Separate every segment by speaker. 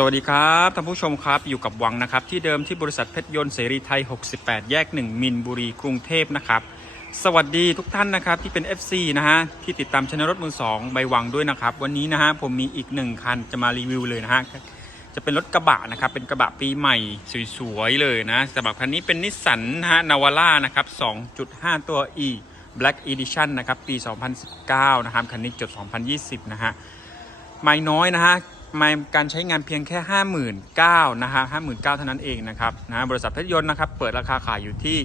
Speaker 1: สวัสดีครับท่านผู้ชมครับอยู่กับวังนะครับ ที่เดิมที่บริษัทเพชรยนต์เสรีไทย 68 แยก 1 มินบุรีกรุงเทพนะครับ สวัสดีทุกท่านนะครับที่เป็น FC นะฮะที่ติดตามชนรถมือ2ใบวังด้วยนะครับ วันนี้นะฮะผมมีอีกหนึ่งคันจะมารีวิวเลยนะฮะจะเป็นรถกระบะนะครับเป็นกระบะปีใหม่สวยๆเลยนะสำหรับคันนี้เป็นนิสสันนะฮะนาวาร่านะครับ 2.5 ตัว E Black Edition นะครับปี 2019 นะครับคันนี้จด 2020 นะฮะไม่น้อยนะฮะ ไม่การใช้งานเพียงแค่ 59,000นะฮะ59,000เท่านั้นเองนะครับนะบริษัทเพชรยนต์นะครับเปิดราคาขายอยู่ที่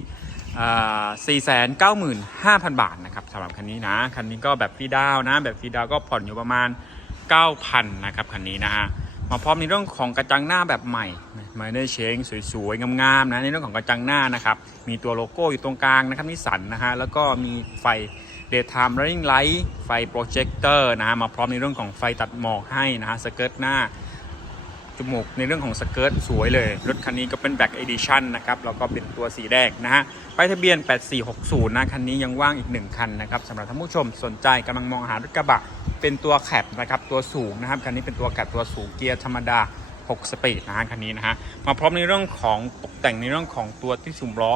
Speaker 1: อ่า495,000 บาทนะครับสำหรับคันนี้นะคันนี้ก็แบบฟรีดาวนะแบบฟรีดาวก็ผ่อนอยู่ประมาณ 9,000นะครับคันนี้นะฮะมาพร้อมในเรื่องของกระจังหน้าแบบใหม่มาได้เชงสวยๆงามๆนะในเรื่องของกระจังหน้านะครับมีตัวโลโก้อยู่ตรงกลางนะครับนิสันนะฮะแล้วก็มีไฟ daytime running light ไฟโปรเจคเตอร์นะฮะมาพร้อมในเรื่องของไฟตัดหมอกให้นะฮะสเกิร์ตหน้าจมูกในเรื่องของสเกิร์ตสวยเลย รถคันนี้ก็เป็น Black Edition นะครับ แล้วก็เป็นตัวสีแดงนะฮะป้ายทะเบียน 8460 นะ คันนี้ยังว่างอีก 1 คันนะครับสำหรับท่านผู้ชมสนใจกำลังมองหารถกระบะ เป็นตัวแคปนะครับ ตัวสูงนะครับ คันนี้เป็นตัวแคปตัวสูงเกียร์ธรรมดา 6 สปีดนะฮะคันนี้นะฮะ มาพร้อมในเรื่องของตกแต่งในเรื่องของตัวที่ซุ้มล้อ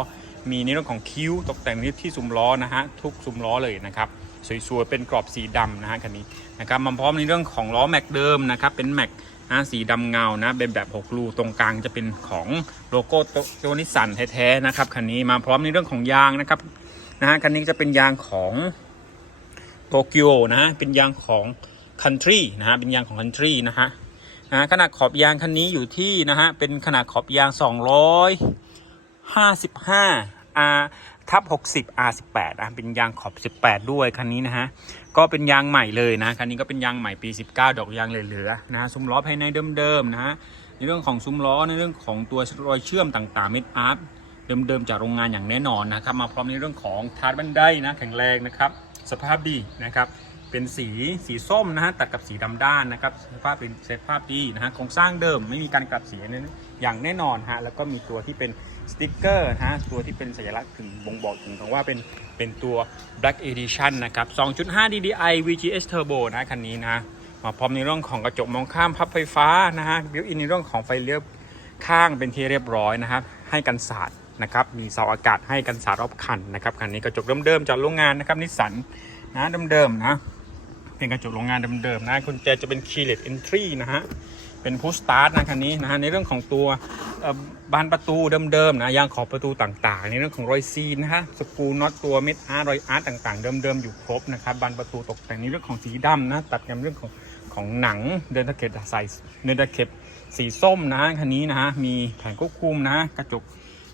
Speaker 1: มีในเรื่องของคิ้วตกแต่งที่ซุ้มล้อนะฮะทุกซุ้มล้อเลยนะครับสวยๆเป็นกรอบสีดำนะฮะคันนี้นะครับมาพร้อมในเรื่องของล้อแม็กเดิมนะครับเป็นแม็กนะสีดำเงานะเป็นแบบ6รูตรงกลางจะเป็นของโลโก้ตัวนิสสันแท้ๆนะครับคันนี้มาพร้อมในเรื่องของยางนะครับนะฮะคันนี้จะเป็นยางของโตเกียวนะฮะเป็นยางของคันทรีนะฮะเป็นยางของคันทรีนะฮะนะขนาดขอบยางคันนี้อยู่ที่นะฮะเป็นขนาดขอบยาง 255 R ทับ60 R18 นะเป็นยางขอบ 18 ด้วยคันนี้นะฮะก็เป็นยางใหม่เลยนะคันนี้ก็เป็นยางใหม่ปี 19 ดอกยางเหลือๆนะฮะซุ้มล้อภายในเดิมๆนะฮะในเรื่องของซุ้มล้อในเรื่องของตัวรอยเชื่อมต่างๆเม็ดอาร์ตเดิมๆจากโรงงานอย่างแน่นอนนะครับมาพร้อมในเรื่องของทาร์บันไดนะแข็งแรงนะครับสภาพดีนะครับเป็นสีสีส้มนะฮะตัดกับสีดำด้านนะครับสภาพเป็นสภาพดีนะฮะโครงสร้างเดิมไม่มีการกลับสีนั้นอย่างแน่นอนฮะแล้วก็มีตัวที่เป็น สติกเกอร์นะฮะตัวที่เป็นสัญลักษณ์ถึงบ่งบอกถึงว่าเป็นเป็นตัว Black Edition นะครับ 2.5 DDI VGS Turbo นะคันนี้นะมาพร้อมในเรื่องของกระจกมองข้ามพับไฟฟ้านะฮะบิวอินในเรื่องของไฟเลี้ยวข้างเป็นที่เรียบร้อยนะครับให้กันสาดนะครับมีเสาอากาศให้กันสาดรอบคันนะครับคันนี้กระจกเดิมๆจากโรงงานนะครับนิสสันนะเดิมๆนะเป็นกระจกโรงงานเดิมๆนะกุญแจจะเป็น keyless entry นะฮะ เป็น push start นะคันนี้นะฮะในเรื่องของตัวบานประตูเดิมๆนะยางขอบประตูต่างๆ ในเรื่องของรอยซีนนะฮะสกรูน็อตตัวเม็ดอาร์รอยอาร์ตต่างๆ เดิมๆอยู่ครบนะครับบานประตูตกแต่งในเรื่องของสีดำนะตัดกับเรื่องของของหนังเดินตะเข็บใส่เดินตะเข็บสีส้มนะฮะคันนี้นะฮะมีแผงควบคุมนะกระจก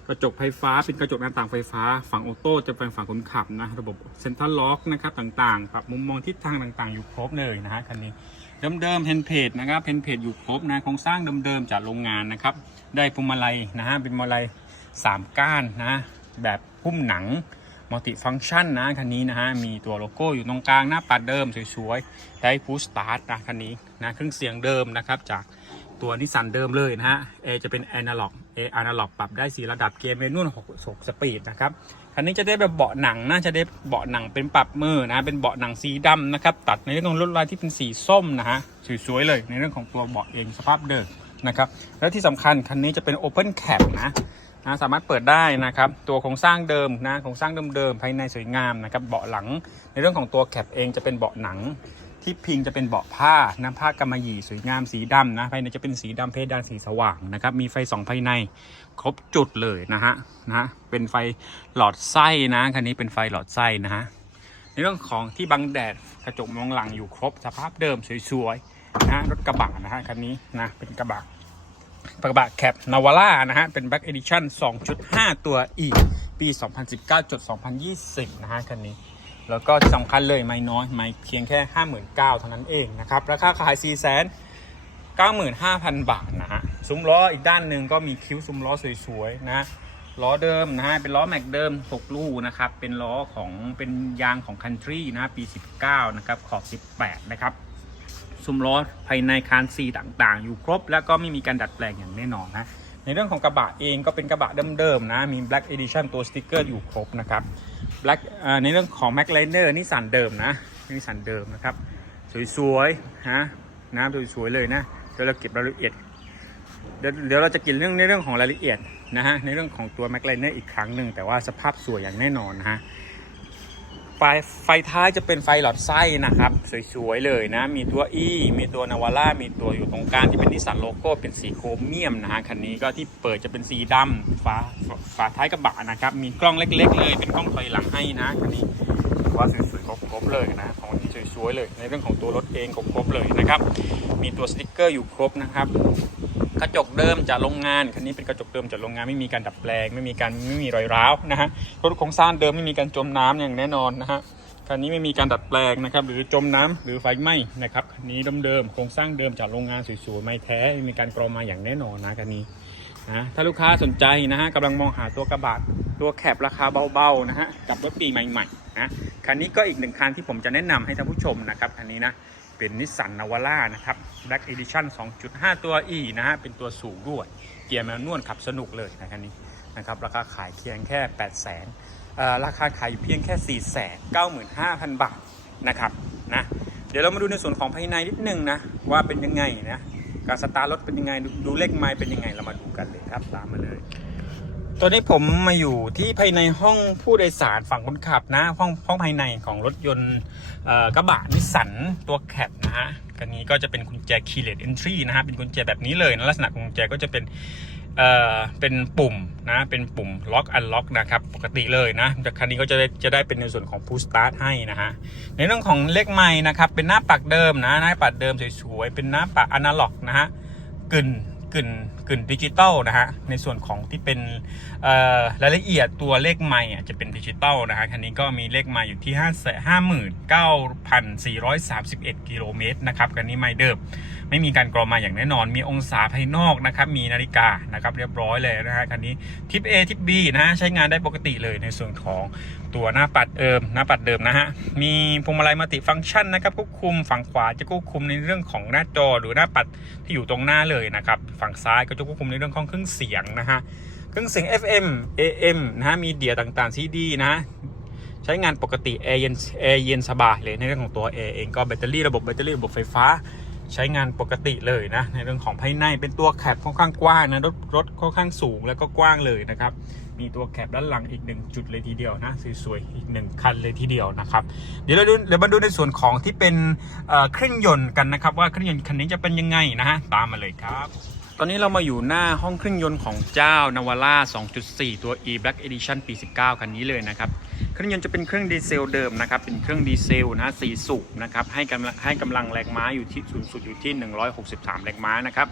Speaker 1: กระจกไฟฟ้าเป็นกระจกหน้าต่างไฟฟ้า ฝั่งออโต้จะเป็นฝั่งคนขับนะ ระบบเซ็นทรัลล็อกนะครับต่างๆปรับมุมมองทิศทางต่างๆ อยู่ครบเลยนะฮะคันนี้ เดิมๆเพนเพจนะครับเพนเพจอยู่ครบนะโครงสร้างเดิมๆจากโรงงานนะครับ ได้พวงมาลัยนะฮะเป็นมาลัย3ก้านนะแบบพุ่มหนังมัลติฟัง c t ชันนะคันนี้นะฮะมีตัวโลโก้อยู่ตรงกลางหน้าปัดเดิมสวยๆได้ฟูสตาร์ทนะคันนี้นะเครื่องเสียงเดิมนะครับจากตัวนิสสันเดิมเลยนะฮะ A จะเป็น Analog A Analog ปรับได้ 4 ระดับเกมเมนุ่น6สปีดนะครับ คันนี้จะได้แบบเบาะหนังนะจะได้เบาะหนังเป็นปรับมือนะ เป็นเบาะหนังสีดำนะครับ ตัดในเรื่องของลวดลายที่เป็นสีส้มนะฮะสวยๆเลยในเรื่องของตัวเบาะเองสภาพเดิมนะครับ แล้วที่สำคัญคันนี้จะเป็น Open Cap นะนะสามารถเปิดได้นะครับ ตัวโครงสร้างเดิมนะโครงสร้างเดิมๆภายในสวยงามนะครับ เบาะหลังในเรื่องของตัวแคปเองจะเป็นเบาะหนัง ที่พิงจะเป็นเบาะผ้าน้ำผ้ากำมะหยี่สวยงามสีดำนะภายในจะเป็นสีดำเพดานสีสว่างนะครับ มีไฟสองภายในครบจุดเลยนะฮะนะเป็นไฟหลอดไส้นะคันนี้เป็นไฟหลอดไส้นะฮะในเรื่องของที่บังแดดกระจกมองหลังอยู่ครบสภาพเดิมสวยๆนะรถกระบะนะฮะคันนี้นะเป็นกระบะกระบะแคปนาวาร่านะฮะเป็น Black Edition 2.5 ตัว E ปี 2019จด2020 นะฮะคันนี้ แล้วก็ที่สำคัญเลยไม่น้อยไม่เพียงแค่ 59,000เท่านั้นเองนะครับ ราคาขาย4 9 5 0 0 0 บาทนะฮะซุ้มล้ออีกด้านหนึ่งก็มีคิ้วซุ้มล้อสวยๆนะล้อเดิมนะฮะเป็นล้อแม็กเดิม 6 ลูกนะครับ เป็นล้อของเป็นยางของคันทรีนะปี 19 นะครับ ขอบ 18 นะครับ ซุ้มล้อภายในคานซีต่างๆ อยู่ครบ แล้วก็ไม่มีการดัดแปลงอย่างแน่นอนนะ ในเรื่องของกระบะเองก็เป็นกระบะเดิมๆนะ มี Black Edition ตัวสติกเกอร์อยู่ครบนะครับ Black ในเรื่องของ Mac l i n e r นี่สันเดิมนะนี่สันเดิมนะครับ สวยๆฮะนะสวยๆเลยนะเดี๋ยวเราเก็บรายละเอียดเดี๋ยวเดี๋ยวเราจะกินเรื่องในเรื่องของรายละเอียดนะฮะในเรื่องของตัวแม c ไลเนอร์อีกครั้งหนึ่งแต่ว่าสภาพสวยอย่างแน่นอนนะฮะ ไฟไฟท้ายจะเป็นไฟหลอดไส้นะครับ สวยๆเลยนะ มีตัว E มีตัวนาวาร่ามีตัวอยู่ตรงกลางที่เป็นนิสสันโลโก้เป็นสีโครเมียมนะฮะคันนี้ก็ที่เปิดจะเป็นสีดำฝาฝาท้ายกระบะนะครับ มีกล้องเล็ก ๆ เลยเป็นกล้องถอยหลังให้นะคันนี้ว่าสวยๆครบๆเลยนะของนี้สวยๆเลย ในเรื่องของตัวรถเองครบๆเลยนะครับ มีตัวสติ๊กเกอร์อยู่ครบนะครับ กระจกเดิมจากโรงงานคันนี้เป็นกระจกเดิมจากโรงงานไม่มีการดัดแปลง ไม่มีการไม่มีรอยร้าวนะฮะรถโครงสร้างเดิมไม่มีการจมน้ำอย่างแน่นอนนะฮะคันนี้ไม่มีการดัดแปลงนะครับหรือจมน้ำหรือไฟไหม้นะครับคันนี้เดิมๆโครงสร้างเดิมจากโรงงานสวยๆไม่แท้ไม่มีการกรองมาอย่างแน่นอนนะคันนี้นะถ้าลูกค้าสนใจนะฮะกำลังมองหาตัวกระบะตัวแคปราคาเบาๆนะฮะกับรถปีใหม่ๆนะคันนี้ก็อีกหนึ่งคันที่ผมจะแนะนำให้ท่านผู้ชมนะครับคันนี้นะ เป็นนิสสันนาวาร่านะครับ Black Edition 2.5 ตัว E นะฮะ เป็นตัวสูงด้วย เกียร์แมนนวลขับสนุกเลยนะคันนี้นะครับ ราคาขายเพียงแค่ 8 0 0 0 0 0เอ่อราคาขายเพียงแค่ 4 9 5 0 0 0 บาทนะครับนะ เดี๋ยวเรามาดูในส่วนของภายในนิดนึงนะ ว่าเป็นยังไงนะ การสตาร์ทรถเป็นยังไง ดูดูเลขไม้เป็นยังไง เรามาดูกันเลยครับ ตามมาเลย ตอนนี้ผมมาอยู่ที่ภายในห้องผู้โดยสารฝั่งคนขับนะ ห้องห้องภายในของรถยนต์กระบะนิสสันตัวแคปนะฮะคันนี้ก็จะเป็นกุญแจ keyless entry นะฮะ เป็นกุญแจแบบนี้เลยนะลักษณะกุญแจก็จะเป็นเอ่อเป็นปุ่มนะเป็นปุ่ม lock unlock นะครับปกติเลยนะแต่คันนี้ก็จะได้จะได้เป็นในส่วนของ push start ให้นะฮะในเรื่องของเลขไม้นะครับเป็นหน้าปัดเดิมนะหน้าปัดเดิมสวยๆเป็นหน้าปัดอนาล็อกนะฮะกึ่นกึ่น กึ่นดิจิตอลนะฮะในส่วนของที่เป็นรายละเอียดตัวเลขไม้จะเป็นดิจิตอลนะฮะคันนี้ก็มีเลขไม้อยู่ที่5 59,431 กิโลเมตรนะครับคันนี้ไม้เดิมไม่มีการกรอมาอย่างแน่นอน มีองศาภายนอกนะครับมีนาฬิกานะครับเรียบร้อยเลยนะฮะคันนี้ทิป A ทิป B นะฮะใช้งานได้ปกติเลยในส่วนของตัวหน้าปัดเดิมหน้าปัดเดิมนะฮะมีพวงมาลัยมัลติฟังก์ชันนะครับควบคุมฝั่งขวาจะควบคุมในเรื่องของหน้าจอหรือหน้าปัดที่อยู่ตรงหน้าเลยนะครับฝั่งซ้ายก็จะควบคุมในเรื่องของเครื่องเสียงนะฮะเครื่องเสียง FM AM นะฮะมีเดียต่างๆ CD นะฮะใช้งานปกติแอร์เย็นแอร์เย็นสบายเลยในเรื่องของตัวแอร์เองก็แบตเตอรี่ระบบแบตเตอรี่ระบบไฟฟ้าใช้งานปกติเลยนะ ในเรื่องของภายในเป็นตัวแคปค่อนข้างกว้างนะรถรถค่อนข้างสูงแล้วก็กว้างเลยนะครับ มีตัวแคปด้านหลังอีกหนึ่งจุดเลยทีเดียวนะสวยๆอีกหนึ่งคันเลยทีเดียวนะครับ เดี๋ยวเราดูเดี๋ยวมาดูในส่วนของที่เป็นเครื่องยนต์กันนะครับ ว่าเครื่องยนต์คันนี้จะเป็นยังไงนะฮะตามมาเลยครับ ตอนนี้เรามาอยู่หน้าห้องเครื่องยนต์ของเจ้านาวาร่า 2.4 ตัว e Black Edition ปี 19 คันนี้เลยนะครับ เครื่องยนต์จะเป็นเครื่องดีเซลเดิมนะครับ เป็นเครื่องดีเซลนะสีสูบนะครับ ให้กำลังให้กำลังแรงม้าอยู่ที่สูงสุดอยู่ที่ 163 แรงม้านะครับ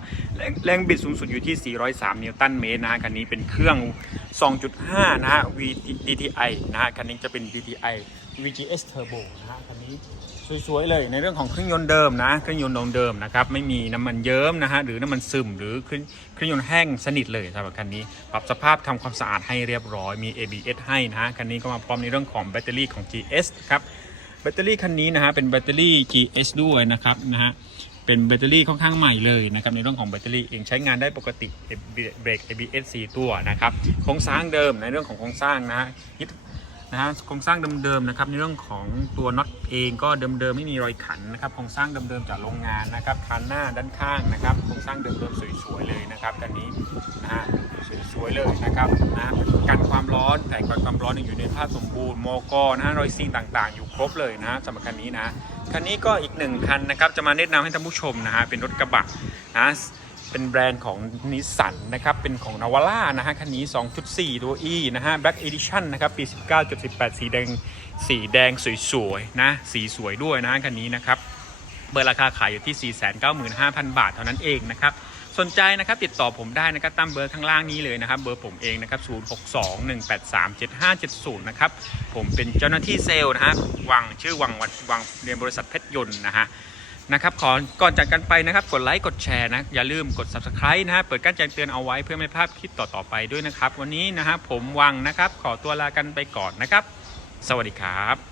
Speaker 1: แรงบิดสูงสุดอยู่ที่ 403 นิวตันเมตรนะฮะ คันนี้เป็นเครื่อง2.5 นะฮะ VDTI นะฮะ คันนี้จะเป็น DTI VGS Turbo นะฮะ คันนี้สวยๆเลยในเรื่องของเครื่องยนต์เดิมนะ เครื่องยนต์เดิมนะครับ ไม่มีน้ำมันเยิ้มนะฮะ หรือน้ำมันซึม หรือเครื่องเครื่องยนต์แห้งสนิทเลยสำหรับคันนี้ ปรับสภาพทำความสะอาดให้เรียบร้อย มี ABS ให้นะฮะ คันนี้ก็มาพร้อมในเรื่องของแบตเตอรี่ของ GS ครับ แบตเตอรี่คันนี้นะฮะ เป็นแบตเตอรี่ GS ด้วยนะครับนะฮะ เป็นแบตเตอรี่ค่อนข้างใหม่เลยนะครับในเรื่องของแบตเตอรี่เองใช้งานได้ปกติเบรก ABS 4 ตัวนะครับโครงสร้างเดิมในเรื่องของโครงสร้างนะฮะยึดนะฮะโครงสร้างเดิมๆนะครับในเรื่องของตัวน็อตเองก็เดิมๆไม่มีรอยขันนะครับโครงสร้างเดิมๆจากโรงงานนะครับคันหน้าด้านข้างนะครับโครงสร้างเดิมๆสวยๆเลยนะครับคันนี้นะฮะสวยๆเลยนะครับนะกันความร้อนแต่กันความร้อนอยู่ในภาพสมบูรณ์โมกอนะฮะรอยซิงต่างๆ อยู่ครบเลยนะสำหรับคันนี้นะ คันนี้ก็อีกหนึ่งคันนะครับ จะมาแนะนำให้ท่านผู้ชมนะฮะ เป็นรถกระบะนะเป็นแบรนด์ของนิสสันนะครับ เป็นของนาวาร่านะฮะ คันนี้ 2.4 ตัว E นะฮะ Black Edition นะครับ ปี 19.18 สีแดง สีแดงสวยๆ นะ สีสวยด้วยนะฮะคันนี้นะครับ เบอร์ราคาขายอยู่ที่ 495,000 บาทเท่านั้นเองนะครับ สนใจนะครับติดต่อผมได้นะครับตามเบอร์ข้างล่างนี้เลยนะครับ เบอร์ผมเองนะครับ 0621837570 นะครับ ผมเป็นเจ้าหน้าที่เซลล์นะฮะวังชื่อวังวังวังเรียนบริษัทเพชรยนต์นะฮะนะครับขอก่อนจากกันไปนะครับ กดไลค์กดแชร์นะ อย่าลืมกด subscribe นะฮะเปิดการแจ้งเตือนเอาไว้เพื่อไม่พลาดคลิปต่อๆไปด้วยนะครับ วันนี้นะฮะผมวังนะครับ ขอตัวลากันไปก่อนนะครับ สวัสดีครับ